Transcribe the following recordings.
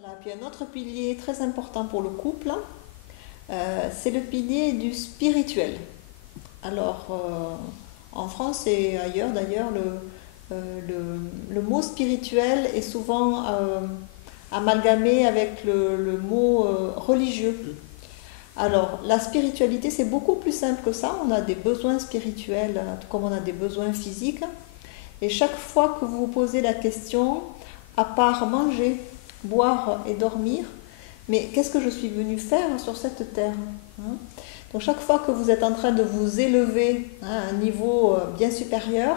Voilà, puis un autre pilier très important pour le couple, c'est le pilier du spirituel. Alors, en France et ailleurs d'ailleurs, le mot spirituel est souvent amalgamé avec le mot religieux. Alors, la spiritualité, c'est beaucoup plus simple que ça. On a des besoins spirituels, tout comme on a des besoins physiques. Et chaque fois que vous vous posez la question, à part manger, boire et dormir, mais qu'est-ce que je suis venu faire sur cette terre, hein? Donc chaque fois que vous êtes en train de vous élever, hein, à un niveau bien supérieur,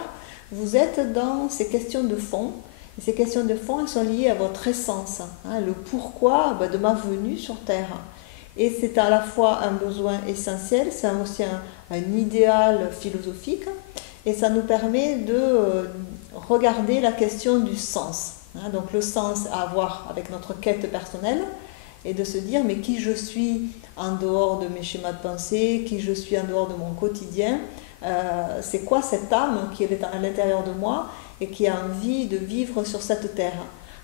vous êtes dans ces questions de fond. Et ces questions de fond, elles sont liées à votre essence, hein, le pourquoi de ma venue sur terre. Et c'est à la fois un besoin essentiel, c'est aussi un idéal philosophique, et ça nous permet de regarder la question du sens. Hein, donc le sens à avoir avec notre quête personnelle, et de se dire mais qui je suis en dehors de mes schémas de pensée, qui je suis en dehors de mon quotidien, c'est quoi cette âme qui est à l'intérieur de moi et qui a envie de vivre sur cette terre.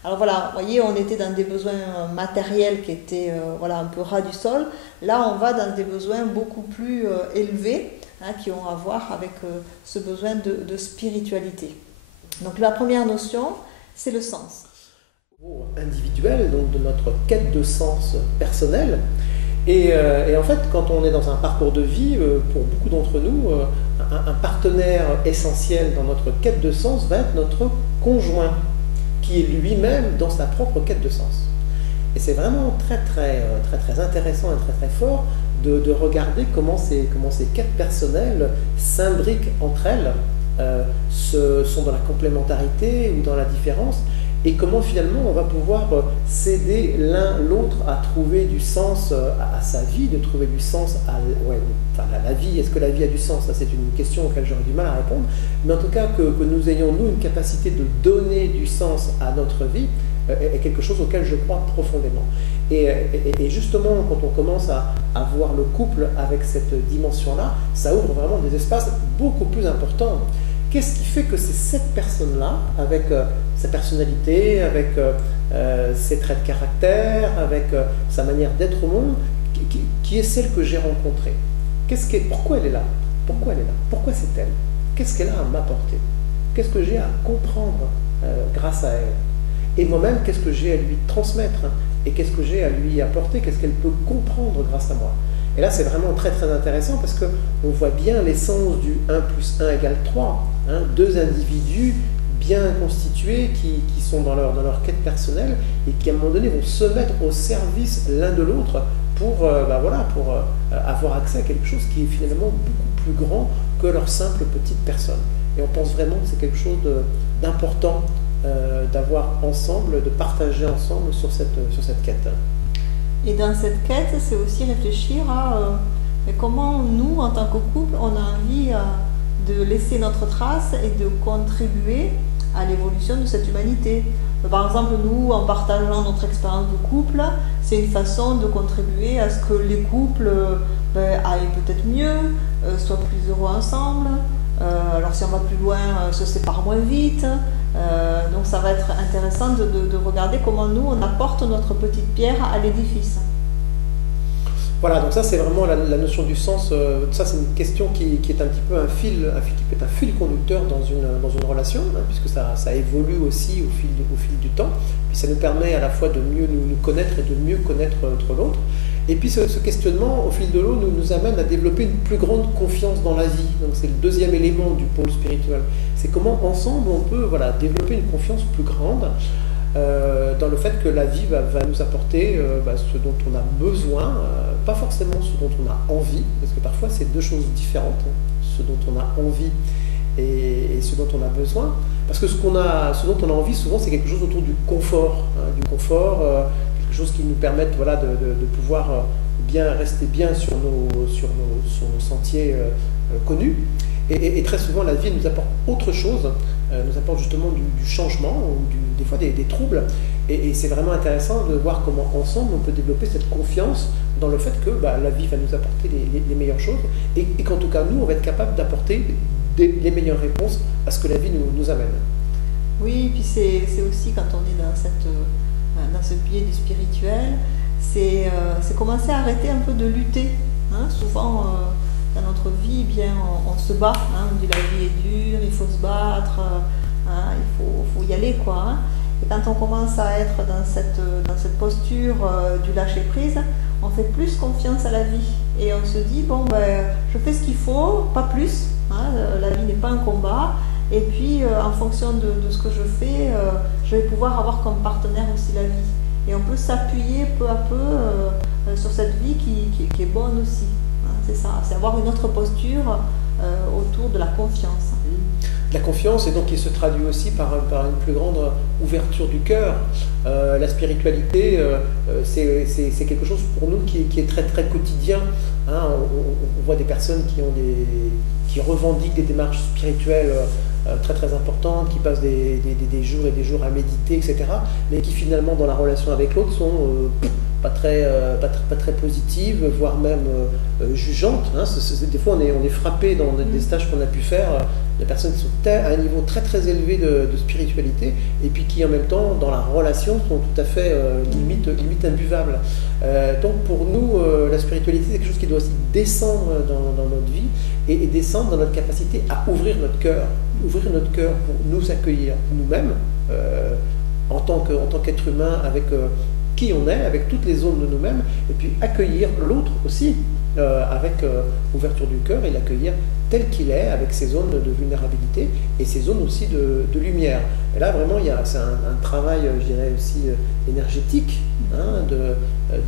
Alors voilà, vous voyez, on était dans des besoins matériels qui étaient voilà, un peu ras du sol. Là, on va dans des besoins beaucoup plus élevés, hein, qui ont à voir avec ce besoin de spiritualité. Donc la première notion, c'est le sens. Individuel, donc de notre quête de sens personnel. Et en fait, quand on est dans un parcours de vie, pour beaucoup d'entre nous, un partenaire essentiel dans notre quête de sens va être notre conjoint, qui est lui-même dans sa propre quête de sens. Et c'est vraiment très intéressant et très fort de regarder comment ces quêtes personnelles s'imbriquent entre elles, sont dans la complémentarité ou dans la différence, et comment finalement on va pouvoir s'aider l'un l'autre à trouver du sens à sa vie, de trouver du sens à la vie. Est-ce que la vie a du sens? Ça, c'est une question auquel j'aurais du mal à répondre. Mais en tout cas, que nous ayons, nous, une capacité de donner du sens à notre vie est quelque chose auquel je crois profondément. Et justement, quand on commence à voir le couple avec cette dimension-là, ça ouvre vraiment des espaces beaucoup plus importants. Qu'est-ce qui fait que c'est cette personne-là, avec sa personnalité, avec ses traits de caractère, avec sa manière d'être au monde, qui est celle que j'ai rencontrée? Pourquoi elle est là? Pourquoi elle est là? Pourquoi c'est elle? Qu'est-ce qu'elle a à m'apporter? Qu'est-ce que j'ai à comprendre grâce à elle? Et moi-même, qu'est-ce que j'ai à lui transmettre? Et qu'est-ce que j'ai à lui apporter? Qu'est-ce qu'elle peut comprendre grâce à moi? Et là, c'est vraiment très intéressant parce qu'on voit bien l'essence du 1 plus 1 égale 3. Hein, deux individus bien constitués qui sont dans leur quête personnelle et qui, à un moment donné, vont se mettre au service l'un de l'autre pour avoir accès à quelque chose qui est finalement beaucoup plus grand que leur simple petite personne. Et on pense vraiment que c'est quelque chose d'important d'avoir ensemble, de partager ensemble sur cette quête. Et dans cette quête, c'est aussi réfléchir à comment nous, en tant que couple, on a envie de laisser notre trace et de contribuer à l'évolution de cette humanité. Par exemple, nous, en partageant notre expérience de couple, c'est une façon de contribuer à ce que les couples aillent peut-être mieux, soient plus heureux ensemble. Alors si on va plus loin, se séparent moins vite. Donc ça va être intéressant de regarder comment nous, on apporte notre petite pierre à l'édifice. Voilà, donc ça c'est vraiment la notion du sens. Ça c'est une question qui est un petit peu un fil, qui peut être un fil conducteur dans une relation, hein, puisque ça évolue aussi au fil du temps. Puis ça nous permet à la fois de mieux nous connaître et de mieux connaître l'autre. Et puis ce questionnement au fil de l'eau nous amène à développer une plus grande confiance dans la vie. Donc c'est le deuxième élément du pôle spirituel. C'est comment ensemble on peut développer une confiance plus grande dans le fait que la vie va nous apporter ce dont on a besoin, pas forcément ce dont on a envie, parce que parfois c'est deux choses différentes, hein, ce dont on a envie et ce dont on a besoin. Parce que ce dont on a envie souvent c'est quelque chose autour du confort, hein, quelque chose qui nous permette de pouvoir rester bien sur nos sentiers connus. Et très souvent, la vie nous apporte autre chose, nous apporte justement du changement, ou des fois des troubles. Et c'est vraiment intéressant de voir comment ensemble on peut développer cette confiance dans le fait que la vie va nous apporter les meilleures choses et qu'en tout cas, nous, on va être capable d'apporter les meilleures réponses à ce que la vie nous amène. Oui, et puis c'est aussi quand on est dans dans ce pilier du spirituel, c'est commencer à arrêter un peu de lutter. Hein. Souvent, dans notre vie, eh bien, on se bat. Hein. On dit la vie est dure, il faut se battre, hein, il faut y aller, quoi. Hein. Et quand on commence à être dans cette posture du lâcher-prise, on fait plus confiance à la vie. Et on se dit, bon, ben, je fais ce qu'il faut, pas plus. Hein, la vie n'est pas un combat. Et puis, en fonction de ce que je fais, je vais pouvoir avoir comme partenaire aussi la vie. Et on peut s'appuyer peu à peu sur cette vie qui est bonne aussi. Hein, c'est ça, c'est avoir une autre posture autour de la confiance. La confiance, et donc qui se traduit aussi par une plus grande ouverture du cœur. La spiritualité, c'est quelque chose pour nous qui est très très quotidien. Hein, on voit des personnes qui revendiquent des démarches spirituelles très très importantes, qui passent des jours et des jours à méditer, etc., mais qui finalement dans la relation avec l'autre sont pas très positives, voire même jugeantes. Hein. Des fois on est frappé dans des stages qu'on a pu faire, des personnes qui sont à un niveau très très élevé de spiritualité, et puis qui en même temps dans la relation sont tout à fait limite imbuvables. Donc pour nous, la spiritualité c'est quelque chose qui doit aussi descendre dans notre vie et descendre dans notre capacité à ouvrir notre cœur pour nous accueillir nous-mêmes en tant qu'être humain avec qui on est, avec toutes les zones de nous-mêmes, et puis accueillir l'autre aussi avec ouverture du cœur et l'accueillir tel qu'il est, avec ses zones de vulnérabilité et ses zones aussi de lumière. Et là vraiment c'est un travail, je dirais aussi énergétique, hein,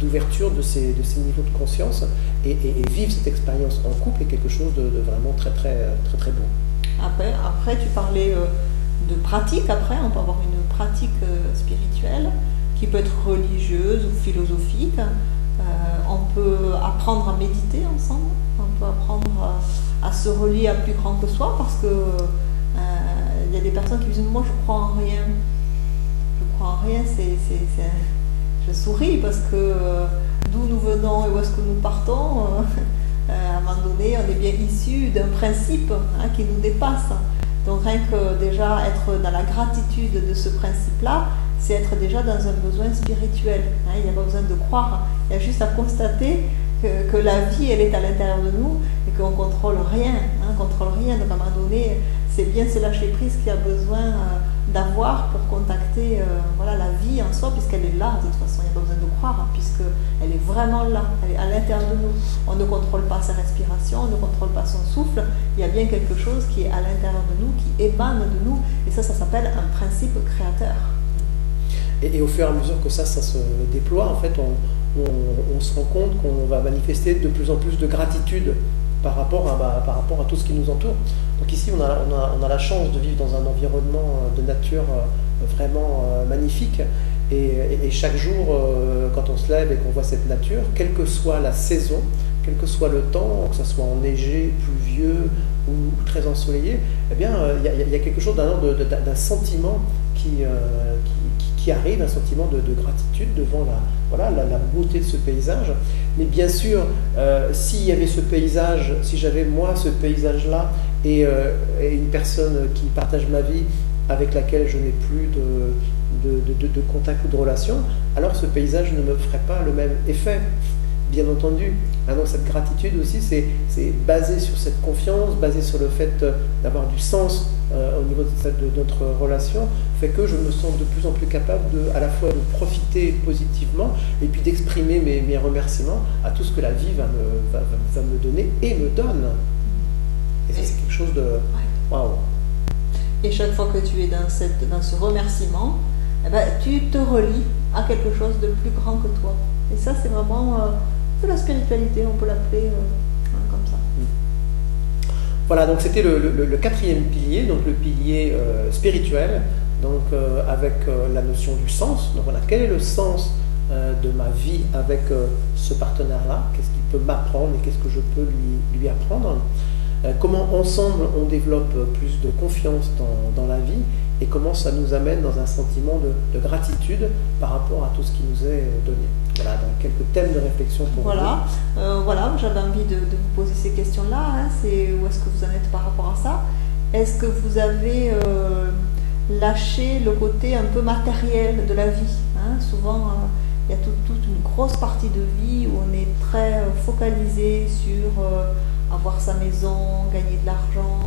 d'ouverture de ces niveaux de conscience, et vivre cette expérience en couple est quelque chose de vraiment très très très très bon. Après tu parlais de pratique. Après on peut avoir une pratique spirituelle qui peut être religieuse ou philosophique. On peut apprendre à méditer ensemble, on peut apprendre à se relier à plus grand que soi, parce que il y a des personnes qui disent moi je crois en rien. Je crois en rien, je souris parce que d'où nous venons et où est-ce que nous partons, à un moment donné on est bien issu d'un principe, hein, qui nous dépasse. Donc rien que déjà être dans la gratitude de ce principe-là, c'est être déjà dans un besoin spirituel. Hein, il n'y a pas besoin de croire, il y a juste à constater que la vie elle est à l'intérieur de nous et qu'on ne contrôle rien. Hein, contrôle rien. Donc à un moment donné, c'est bien ce lâcher-prise qu'il y a besoin d'avoir pour contacter voilà, la vie en soi, puisqu'elle est là de toute façon, il n'y a pas besoin de croire, hein, puisqu'elle est vraiment là, elle est à l'intérieur de nous. On ne contrôle pas sa respiration, on ne contrôle pas son souffle, il y a bien quelque chose qui est à l'intérieur de nous, qui émane de nous, et ça s'appelle un principe créateur. Et au fur et à mesure que ça se déploie, en fait, on se rend compte qu'on va manifester de plus en plus de gratitude par rapport à tout ce qui nous entoure. Donc ici, on a la chance de vivre dans un environnement de nature vraiment magnifique. Et chaque jour, quand on se lève et qu'on voit cette nature, quelle que soit la saison, quel que soit le temps, que ce soit enneigé, pluvieux ou très ensoleillé, eh bien, il y a quelque chose d'un sentiment qui arrive, un sentiment de gratitude devant la beauté de ce paysage. Mais bien sûr, s'il y avait ce paysage, si j'avais moi ce paysage-là et une personne qui partage ma vie avec laquelle je n'ai plus de contact ou de relation, alors ce paysage ne me ferait pas le même effet, bien entendu. Ah donc cette gratitude aussi, c'est basé sur cette confiance, basé sur le fait d'avoir du sens au niveau de notre relation, fait que je me sens de plus en plus capable à la fois de profiter positivement et puis d'exprimer mes remerciements à tout ce que la vie va me donner et me donne. Et ça, c'est quelque chose de... Waouh. Et chaque fois que tu es dans ce remerciement, eh ben, tu te relis à quelque chose de plus grand que toi. Et ça, c'est vraiment de la spiritualité, on peut l'appeler comme ça. Voilà, donc c'était le quatrième pilier, donc le pilier spirituel, donc avec la notion du sens. Donc voilà, quel est le sens de ma vie avec ce partenaire-là? Qu'est-ce qu'il peut m'apprendre et qu'est-ce que je peux lui apprendre? Comment ensemble on développe plus de confiance dans la vie et comment ça nous amène dans un sentiment de gratitude par rapport à tout ce qui nous est donné. Voilà, donc quelques thèmes de réflexion pour vous. Voilà, j'avais envie de vous poser ces questions-là. Hein. C'est où est-ce que vous en êtes par rapport à ça? Est-ce que vous avez lâché le côté un peu matériel de la vie, Souvent, il y a toute une grosse partie de vie où on est très focalisé sur avoir sa maison, gagner de l'argent,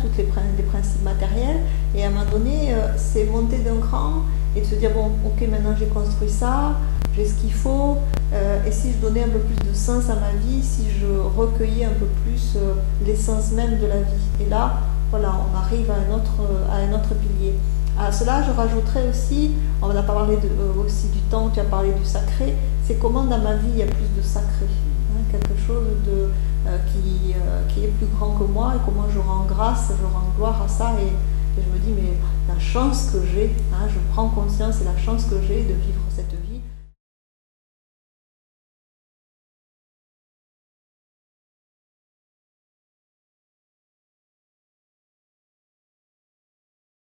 tous les principes matériels. Et à un moment donné, c'est monter d'un cran et de se dire, bon, ok, maintenant j'ai construit ça, j'ai ce qu'il faut, et si je donnais un peu plus de sens à ma vie, si je recueillais un peu plus l'essence même de la vie. Et là, voilà, on arrive à un autre pilier. À cela, je rajouterais aussi, on n'a pas parlé aussi du temps, tu as parlé du sacré, c'est comment dans ma vie il y a plus de sacré, quelque chose qui est plus grand que moi, et comment je rends grâce, je rends gloire à ça, et je me dis, mais la chance que j'ai, je prends conscience et la chance que j'ai de vivre